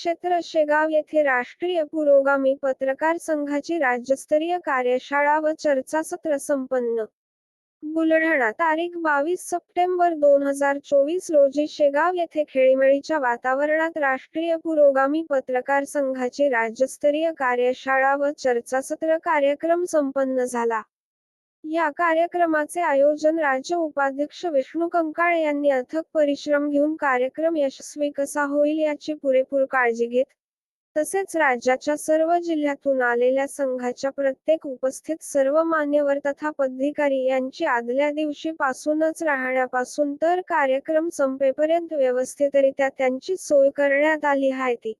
क्षेत्र शेगाव येथे राष्ट्रीय पुरोगामी पत्रकार संघाची राज्यस्तरीय कार्यशाळा व चर्चासत्र संपन्न. बुलढाणा तारीख बावीस सप्टेंबर दोन हजार चोवीस रोजी शेगाव येथे खेळीमेळीच्या वातावरणात राष्ट्रीय पुरोगामी पत्रकार संघाची राज्यस्तरीय कार्यशाळा व चर्चासत्र कार्यक्रम संपन्न झाला. या कार्यक्रमाचे आयोजन राज्य उपाध्यक्ष विष्णू कंकाळे यांनी अथक परिश्रम घेऊन कार्यक्रम यशस्वी कसा होईल याची पुरेपूर काळजी घेत तसेच राज्याच्या सर्व जिल्ह्यातून आलेल्या संघाच्या प्रत्येक उपस्थित सर्व मान्यवर तथा पदाधिकारी यांची आदल्या दिवशी पासूनच राहण्यापासून तर कार्यक्रम संपेपर्यंत व्यवस्थितरित्या त्यांची सोय करण्यात आली आहे. ती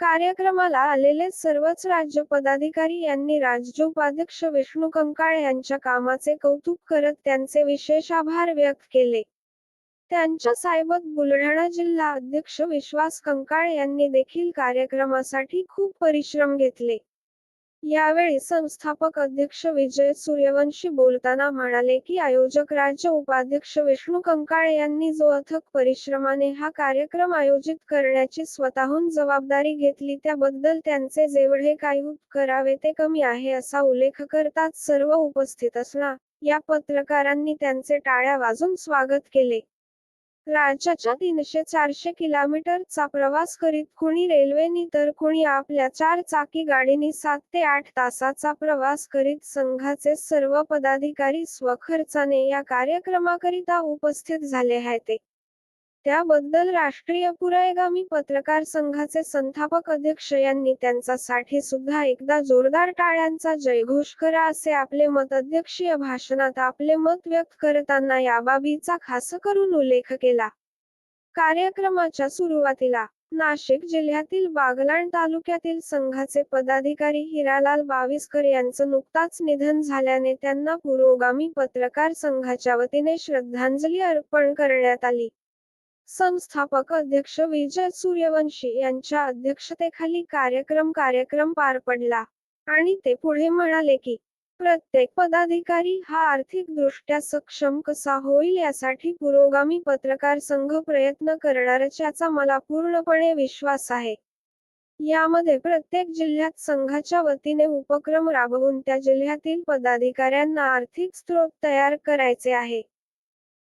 कार्यक्रमाला आलेले सर्वच राज्य पदाधिकारी यांनी राज्योपाध्यक्ष विष्णू कंकाळ यांच्या कामाचे कौतुक करत त्यांचे विशेष आभार व्यक्त केले. त्यांच्या साहेबत बुलढाणा जिल्हा अध्यक्ष विश्वास कंकाळ यांनी देखील कार्यक्रमासाठी खूप परिश्रम घेतले. यावेळी संस्थापक अध्यक्ष विजय सूर्यवंशी बोलताना म्हणाले की आयोजक राज्य उपाध्यक्ष विष्णू कंकाळे यांनी जो अथक परिश्रमाने हा कार्यक्रम आयोजित करण्याची स्वतःहून जबाबदारी घेतली त्याबद्दल त्यांचे जेवढे काही करावे ते कमी आहे असा उल्लेख करतात सर्व उपस्थित असणार या पत्रकारांनी त्यांचे टाळ्या वाजून स्वागत केले. राज्याच्या तीनशे चारशे किलोमीटरचा प्रवास करीत कुणी रेल्वेनी तर कुणी आपल्या चार चाकी गाडीनी सात ते आठ तासाचा प्रवास करीत संघाचे सर्व पदाधिकारी स्वखर्चाने या कार्यक्रमाकरिता उपस्थित झाले आहेत त्याबद्दल राष्ट्रीय पुरोगामी पत्रकार संघाचे संस्थापक अध्यक्ष यांनी त्यांच्यासाठी सुद्धा एकदा जोरदार टाळ्यांचा जयघोष करा असे आपले मत अध्यक्षीय भाषणात आपले मत व्यक्त करताना याबाबीचा खास करून उल्लेख केला. कार्यक्रमाच्या सुरुवातीला नाशिक जिल्ह्यातील बागलाण तालुक्यातील संघाचे पदाधिकारी हिरालाल बाविस्कर यांचं नुकताच निधन झाल्याने त्यांना पुरोगामी पत्रकार संघाच्या वतीने श्रद्धांजली अर्पण करण्यात आली. संस्थापक अध्यक्ष विजय सूर्यवंशी यांच्या अध्यक्षतेखाली कार्यक्रम कार्यक्रम पार पडला. आणि ते पुढे म्हणाले की प्रत्येक पदाधिकारी हा आर्थिक दृष्ट्या सक्षम कसा होईल यासाठी पुरोगामी पत्रकार संघ प्रयत्न करणारच याचा मला पूर्णपणे विश्वास आहे. यामध्ये प्रत्येक जिल्ह्यात संघाच्या वतीने उपक्रम राबवून त्या जिल्ह्यातील पदाधिकाऱ्यांना आर्थिक स्त्रोत तयार करायचे आहे.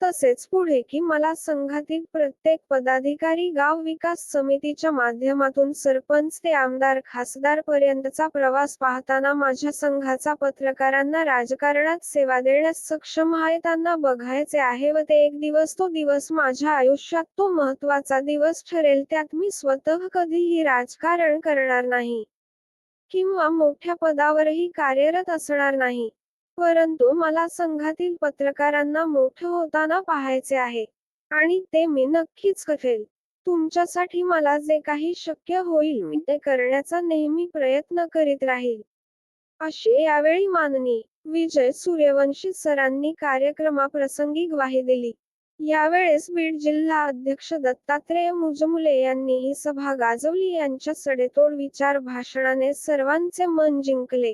तसेच पुढे की मला संघातील प्रत्येक पदाधिकारी गाव विकास समितीच्या माध्यमातून सरपंच ते आमदार खासदार पर्यंतचा प्रवास पाहताना माझ्या संघाचा पत्रकारांना राजकारणात सेवा देण्यास सक्षम आहे त्यांना बघायचे आहे व ते एक दिवस तो दिवस माझ्या आयुष्यात तो महत्त्वाचा दिवस ठरेल त्यात मी स्वतः कधीही राजकारण करणार नाही किंवा मोठ्या पदावरही कार्यरत असणार नाही. परंतु मला संघातील पत्रकारांना मोठं होताना पाहायचे आहे. आणि ते मी नक्कीच करेल. तुमच्यासाठी मला जे काही शक्य होईल मी ते करण्याचा नेहमी प्रयत्न करीत राहील. अशी यावेळी माननी विजय सूर्यवंशी सरांनी कार्यक्रमाप्रसंगी ग्वाही दिली. यावेळेस बीड जिल्हा अध्यक्ष दत्तात्रेय मुजमुले यांनी ही सभा गाजवली. यांच्या सडेतोड विचार भाषणाने सर्वांचे मन जिंकले.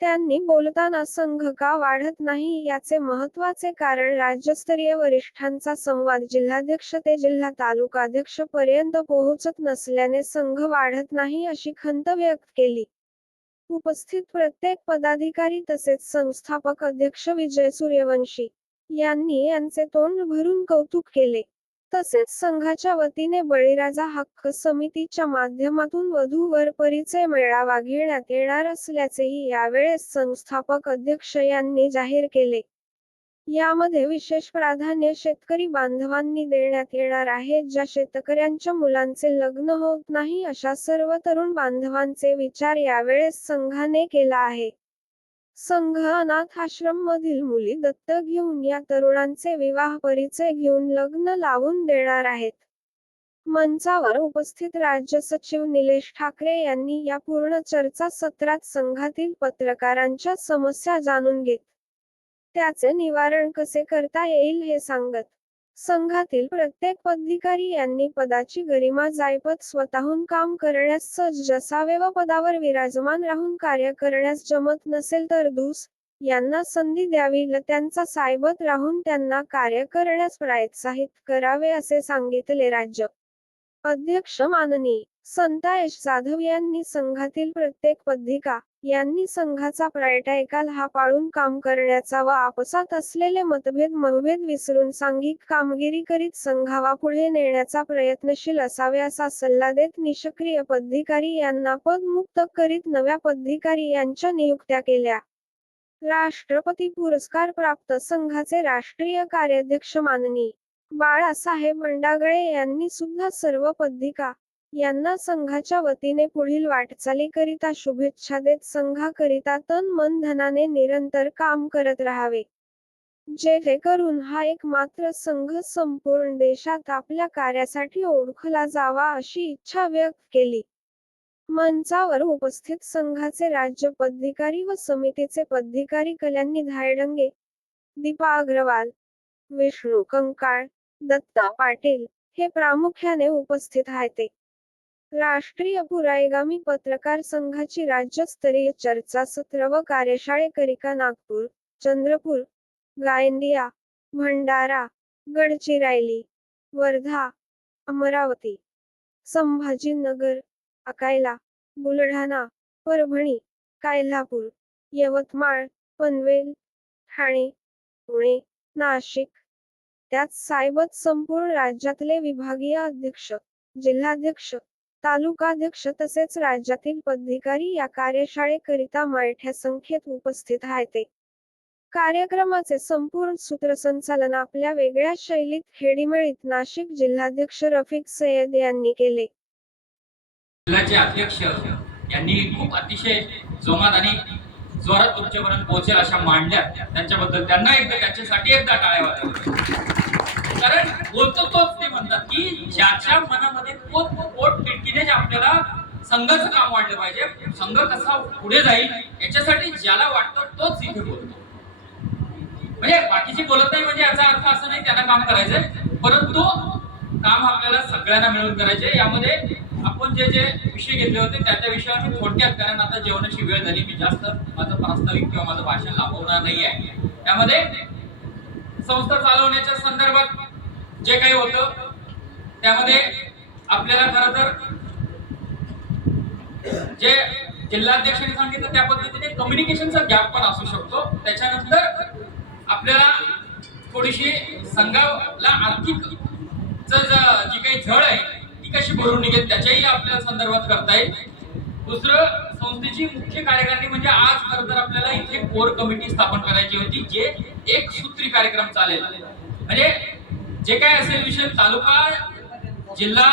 त्यांनी बोलताना संघ का वाढत नाही याचे महत्त्वाचे कारण राज्यस्तरीय वरिष्ठांचा संवाद जिल्हाध्यक्ष ते जिल्हा तालुकाध्यक्ष पर्यंत पोहोचत नसल्याने संघ वाढत नाही अशी खंत व्यक्त केली. उपस्थित प्रत्येक पदाधिकारी तसेच संस्थापक अध्यक्ष विजय सूर्यवंशी यांनी यांचे तोंड भरून कौतुक केले. तसेच संघाच्या वतीने बळीराजा हक्क समितीच्या माध्यमातून वधूवर परिचय मेळावा घेण्यात येणार असल्याचेही यावेळेस संस्थापक अध्यक्ष यांनी जाहीर केले. यामध्ये विशेष प्राधान्य शेतकरी बांधवांनी देण्यात येणार आहे ज्या शेतकऱ्यांच्या मुलांचे लग्न होत नाही अशा सर्व तरुण बांधवांचे विचार यावेळेस संघाने केला आहे. संघ अनाथ आश्रम मधील मुली दत्तक घेऊन या तरुणांचे विवाह परिचय घेऊन लग्न लावून देणार आहेत. मंचावर उपस्थित राज्य सचिव निलेश ठाकरे यांनी या पूर्ण चर्चा सत्रात संघातील पत्रकारांच्या समस्या जाणून घेत. त्याचे निवारण कसे करता येईल हे सांगत. संघातील प्रत्येक पदाधिकारी यांनी पदाची गरिमा जायपत स्वतःहून काम करण्यास सज्ज असावे व पदावर विराजमान राहून कार्य करण्यास जमत नसेल तर दूस यांना संधी द्यावी ल त्यांचा सायबत राहून त्यांना कार्य करण्यास प्रोत्साहित करावे असे सांगितले राज्य अध्यक्ष माननीय संतायश जाधव यांनी संघातील प्रत्येक पद्धिका यांनी संघाचा प्रायटायकाल हा पाळून काम करण्याचा व आपसात असलेले मतभेद मतभेद विसरून सांघिक कामगिरी करीत संघावा पुढे नेण्याचा प्रयत्नशील असावे असा सल्ला देत निष्क्रिय पदाधिकारी यांना पदमुक्त करीत नव्या पदाधिकारी यांच्या नियुक्त्या केल्या. राष्ट्रपती पुरस्कार प्राप्त संघाचे राष्ट्रीय कार्याध्यक्ष माननीय बाळासाहेब मंडागळे यांनी सुद्धा सर्व पद्धिका यांना संघाच्या वतीने पुढील वाटचालीकरिता शुभेच्छा देत संघाकरिता तन मन धनाने निरंतर काम करत राहावे. जेणेकरून हा एक मात्र संघ संपूर्ण देशात आपल्या कार्यासाठी ओळखला जावा अशी इच्छा व्यक्त केली. मंचावर उपस्थित संघाचे राज्य पदाधिकारी व समितीचे पदाधिकारी कल्याणी धायडंगे दीपा अग्रवाल विष्णू कंकाळ दत्ता पाटील हे प्रामुख्याने उपस्थित आहेत. राष्ट्रीय पुरायगामी पत्रकार संघाची राज्यस्तरीय चर्चासत्र व कार्यशाळेकरिता नागपूर चंद्रपूर गायंदिया भंडारा गडचिरायली वर्धा अमरावती संभाजीनगर अकायला बुलढाणा परभणी कायलापूर यवतमाळ पनवेल ठाणे पुणे नाशिक त्यात सायबत संपूर्ण राज्यातले विभागीय अध्यक्ष जिल्हाध्यक्ष तालुकाध्यक्ष तसेच राज्यातील पदाधिकारी या कार्यशाळेकरिता मोठ्या संख्येत उपस्थित आहेत. कार्यक्रमाचे संपूर्ण सूत्रसंचालन आपल्या वेगळ्या शैलीत खेडीमेळीत नाशिक जिल्हाध्यक्ष रफिक सय्यद यांनी केले. जिल्ह्याचे अध्यक्ष यांनी खूप अतिशय जोमात आणि जोरात तुमच्यापर्यंत पोहोचेल अशा मांडल्या त्यांच्याबद्दल त्यांना एकदा त्याच्यासाठी एकदा टाळ्या वाजवा. कारण बोलतो तोच ते म्हणतात की ज्याच्या मनामध्ये पोट पोट खिडकीने आपल्याला संघाचं काम वाढलं पाहिजे संघ कसा पुढे जाईल याच्यासाठी ज्याला वाटतं तोच इथे बोलतो. म्हणजे बाकीचे बोलत नाही म्हणजे याचा अर्थ असं नाही त्यांना काम करायचंय परंतु काम आपल्याला सगळ्यांना मिळून करायचे यामध्ये आपण जे जे विषय घेतले होते त्या त्या विषयावर मी थोडक्यात कारण आता जेवणाची वेळ झाली मी जास्त माझं प्रास्ताविक किंवा माझं भाषण लाभवणार नाही आहे. त्यामध्ये संस्था चालवण्याच्या संदर्भात जे काही होतं त्यामध्ये आपल्याला खरं तर जे जिल्हाध्यक्षांनी सांगितलं त्या पद्धतीने कम्युनिकेशनचा गॅप पण असू शकतो. त्याच्यानंतर आपल्याला थोडीशी संघाला आर्थिक जी काही झळ आहे ती कशी भरून निघेल त्याच्याही आपल्या संदर्भात करता येईल. दुसरं संस्थेची मुख्य कार्यकारिणी म्हणजे आज खरं तर आपल्याला इथे कोर कमिटी स्थापन करायची होती जे एक सूत्री कार्यक्रम चालेल. म्हणजे जे काय असेल विषय तालुका जिल्हा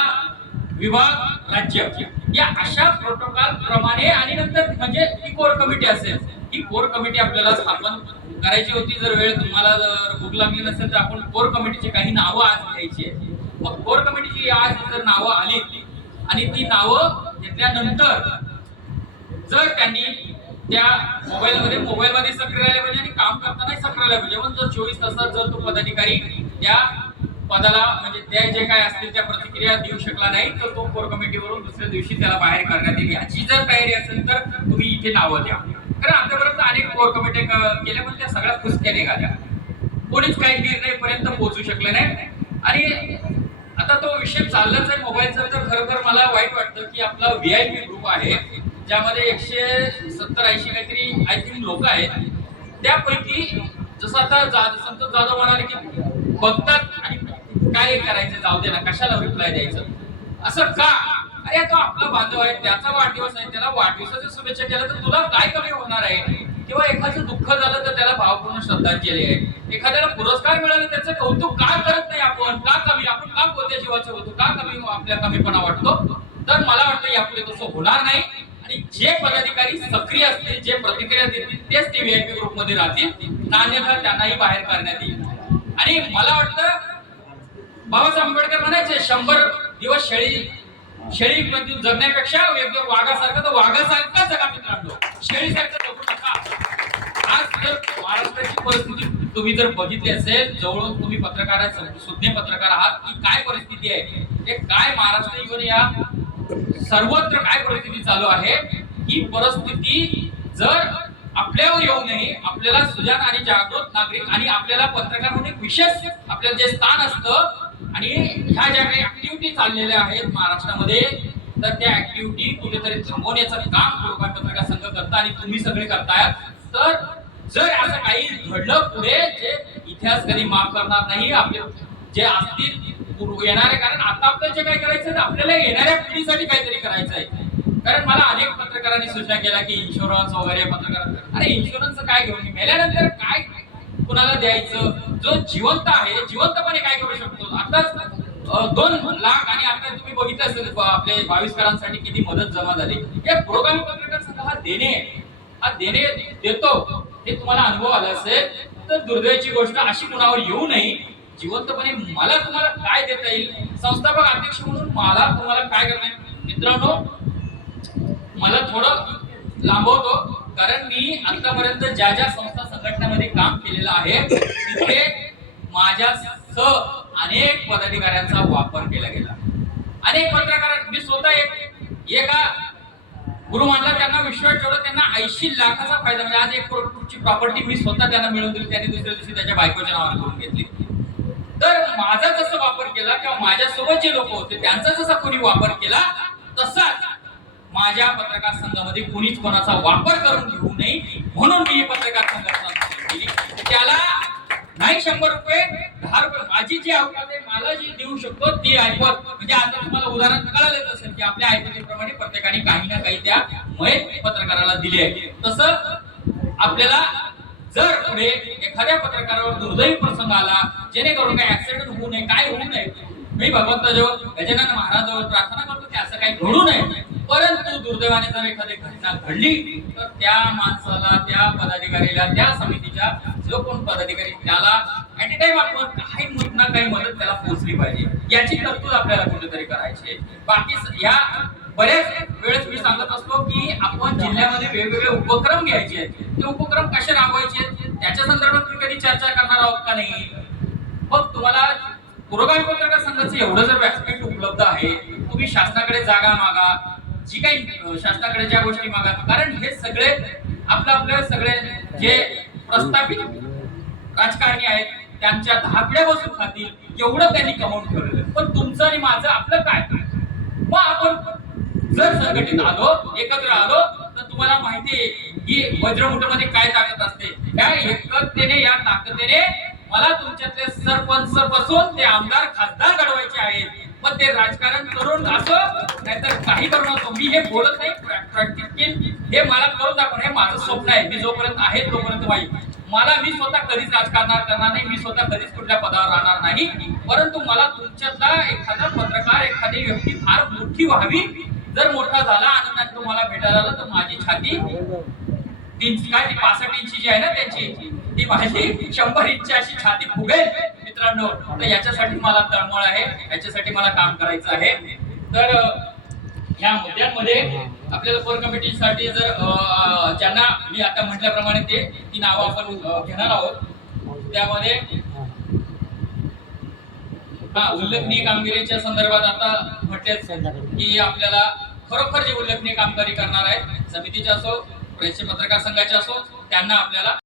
विभाग राज्य या अशा प्रोटोकॉल प्रमाणे आणि नंतर म्हणजे ही कोर कमिटी असेल ही कोर कमिटी आपल्याला स्थापन करायची होती. जर वेळ तुम्हाला जर भूक लागली नसेल तर आपण कोर कमिटीची काही नावं आज घ्यायची आहेत. मग कोर कमिटीची आज जर नावं आली आणि ती नावं घेतल्यानंतर जर त्यांनी त्या मोबाईल मध्ये मोबाईल मध्ये सक्रिय राहिले पाहिजे आणि काम करतानाही सक्रिय राहिले पाहिजे. पण जर चोवीस तासात जर तो पदाधिकारी त्या पदाला म्हणजे त्या जे काय असतील त्या प्रतिक्रिया देऊ शकला नाही तर तो कोर कमिटीवरून दुसऱ्या दिवशी त्याला बाहेर करण्यात येईल. याची जर तयारी असेल तर तुम्ही इथे नावं द्या. कारण आतापर्यंत अनेक कोर कमिटी केल्या पण त्या सगळ्या फुसक्या निघाल्या. कोणीच काही निर्णयपर्यंत पोहोचू शकले नाही. आणि आता तो विषय चाललाच आहे मोबाईलचा तर खरं तर मला वाईट वाटतं की आपला व्ही आय पी ग्रुप आहे ज्यामध्ये एकशे सत्तर ऐंशी काहीतरी आय थिंक लोक आहेत. त्यापैकी जसं आता जा संत जाधव म्हणाले की बघतात आणि काय करायचं जाऊ दे ना कशाला रिप्लाय द्यायचं? असं का? अरे तो आपला बांधव आहे त्याचा वाढदिवस आहे त्याला वाढदिवसाच्या शुभेच्छा केल्या तर तुला काय कमी होणार आहे? किंवा एखादं दुःख झालं तर त्याला भावपूर्ण श्रद्धांजली आहे. एखाद्याला पुरस्कार मिळाला त्याचं कौतुक का करत नाही आपण? का कमी? आपण का कोणत्या जीवाचे होतो? का कमी हो? आपल्या कमीपणा वाटतो? तर मला वाटतं यापुढे तसं होणार नाही. आणि जे पदाधिकारी सक्रिय असतील जे प्रतिक्रिया देतील तेच ते व्हीआयपी ग्रुपमध्ये राहतील. नान्यथा त्यांनाही बाहेर करण्यात येईल. आणि मला वाटतं बाबासाहेब आंबेडकर म्हणायचे शंभर दिवस शेळी शेळी म्हणजे जगण्यापेक्षा योग्य वाघासारखं तर वाघासारखा जगा मित्रांनो. शेळीसारखं जगू नका. आज जर महाराष्ट्राची परिस्थिती तुम्ही जर बघितली असेल जवळ तुम्ही पत्रकार आहात सुज्ञ पत्रकार आहात की काय परिस्थिती आहे हे काय महाराष्ट्र येऊन या सर्वत्र काय परिस्थिती चालू आहे ही परिस्थिती जर आपल्यावर येऊ नये आपल्याला सुजान आणि जागृत नागरिक आणि आपल्याला पत्रकार म्हणून विशेष आपल्याला जे स्थान असतं आणि ह्या ज्या काही ऍक्टिव्हिटी चाललेल्या आहेत महाराष्ट्रामध्ये तर त्या ऍक्टिव्हिटी कुठेतरी थांबवण्याचं काम पूर्वपार पत्रकार संघ करता आणि तुम्ही सगळे करताय तर जर असं काही घडलं पुढे जे इतिहास कधी माफ करणार नाही आपले जे असतील येणारे कारण आता आपल्याला जे काय करायचं आपल्याला येणाऱ्या पिढीसाठी काहीतरी करायचं आहे. कारण मला अनेक पत्रकारांनी सूचना केल्या की इन्शुरन्स वगैरे पत्रकार अरे इन्शुरन्स काय घेऊन मेल्यानंतर काय कुणाला द्यायचं? जो जिवंत आहे जिवंतपणे काय करू शकतो? आताच दोन लाख आणि आता तुम्ही बघितलं असेल आपले बावीसकरांसाठी किती मदत जमा झाली. या प्रोग्राम पत्रकार संघ हा देणे हा देणे देतो. हे तुम्हाला अनुभव आला असेल. तर दुर्दैवाची गोष्ट अशी कुणावर येऊ नये. जिवंतपणे मला तुम्हाला काय देता येईल? संस्थापक अध्यक्ष म्हणून मला तुम्हाला काय करणार मित्रांनो मला थोडं लांबवतो. कारण मी आतापर्यंत ज्या ज्या संस्था संघटनेमध्ये काम केलेलं आहे तिथे माझ्या सह अनेक पदाधिकाऱ्यांचा वापर केला गेला. अनेक पत्रकार मी स्वतः एक एका गुरु मानला त्यांना विश्वास ठेवला त्यांना ऐंशी लाखाचा फायदा म्हणजे आज एक करोडची प्रॉपर्टी मी स्वतः त्यांना मिळवून दिली त्यांनी दुसऱ्या दिवशी त्याच्या बायकोच्या नावाने करून घेतली. तर माझा जसा वापर केला किंवा माझ्यासोबत जे लोक होते त्यांचा जसा कोणी वापर केला तसाच माझ्या पत्रकार संघामध्ये कोणीच कोणाचा वापर करून घेऊ नये म्हणून मी पत्रकार संघाचा केली. त्याला नाही शंभर रुपये दहा रुपये. माझी जी अवकात आहे मला जी देऊ शकतो ती ऐपत म्हणजे आता तुम्हाला उदाहरण कळालंच असेल की आपल्या ऐपतीप्रमाणे प्रत्येकाने काही ना काही त्या मयत पत्रकाराला दिले आहे. तसं आपल्याला जर पुढे एखाद्या पत्रकारावर दुर्दैवी प्रसंग आला जेणेकरून काही ऍक्सिडेंट होऊ नये काय होऊ नये मी भगवंताजवळ गजानन महाराजावर प्रार्थना करतो की असं काही घडू नये. परंतु दुर्दैवाने जर एखादी घटना घडली तर त्या माणसाला त्या पदाधिकारीला त्या समितीच्या जो कोण पदाधिकारी त्याला ऍट ए टाइम आपण काही मत ना काही मदत त्याला पोहोचली पाहिजे. याची तरतूद आपल्याला कुठेतरी करायची बाकी या बऱ्याच वेळेस मी सांगत असतो की आपण जिल्ह्यामध्ये वेगवेगळे उपक्रम घ्यायचे आहेत. ते उपक्रम कसे राबवायचे त्याच्या संदर्भात मी कधी चर्चा करणार आहोत का नाही? मग तुम्हाला पुरोगामी पत्रकार संघाचं एवढं जर व्यासपीठ उपलब्ध आहे तुम्ही शासनाकडे जागा मागा जी काही शासनाकडे ज्या गोष्टी मागा. कारण हे सगळे आपलं आपले सगळे जे प्रस्थापित राजकारणी आहेत त्यांच्या धाकड्या बसून खातील एवढं त्यांनी कमावून ठेवलेलं पण तुमचं आणि माझं आपलं काय? मग आपण जर संघटित आलो एकत्र आलो तर तुम्हाला माहिती आहे की वज्रमुठामध्ये काय ताकद असते? या एकतेने या ताकदीने मला तुमच्यातले सरपंच बसून ते आमदार खासदार घडवायचे आहेत. पण ते राजकारण करून असं नाहीतर काही करू नको मी हे बोलत नाही हे मला करून दाखवून हे माझं स्वप्न आहे. मी जोपर्यंत आहे तोपर्यंत वाईट. मला मी स्वतः कधीच राजकारणात करणार नाही मी स्वतः कधीच कुठल्या पदावर राहणार नाही. परंतु मला तुमच्यातला एखादा पत्रकार एखादी व्यक्ती फार मोठी व्हावी. जर मोठा झाला आनंदाने तुम्हाला भेटायला आला तर माझी छाती तीनशे काय पासष्ट इंची जी आहे ना त्यांची ती माझी शंभर इंची अशी छाती फुगेल मित्रांनो. तर याच्यासाठी मला तळमळ आहे. याच्यासाठी मला काम करायचं आहे. तर ह्या मुद्द्यांमध्ये आपल्याला कोर कमिटीसाठी जर ज्यांना मी आता म्हटल्याप्रमाणे ते ती नावं आपण घेणार आहोत. त्यामध्ये हा उल्लेखनीय कामगिरीच्या संदर्भात आता म्हटलेच की आपल्याला खरोखर जे उल्लेखनीय कामगिरी करणार आहेत समितीचे असो प्रेस पत्रकार संघाचे असो त्यांना आपल्याला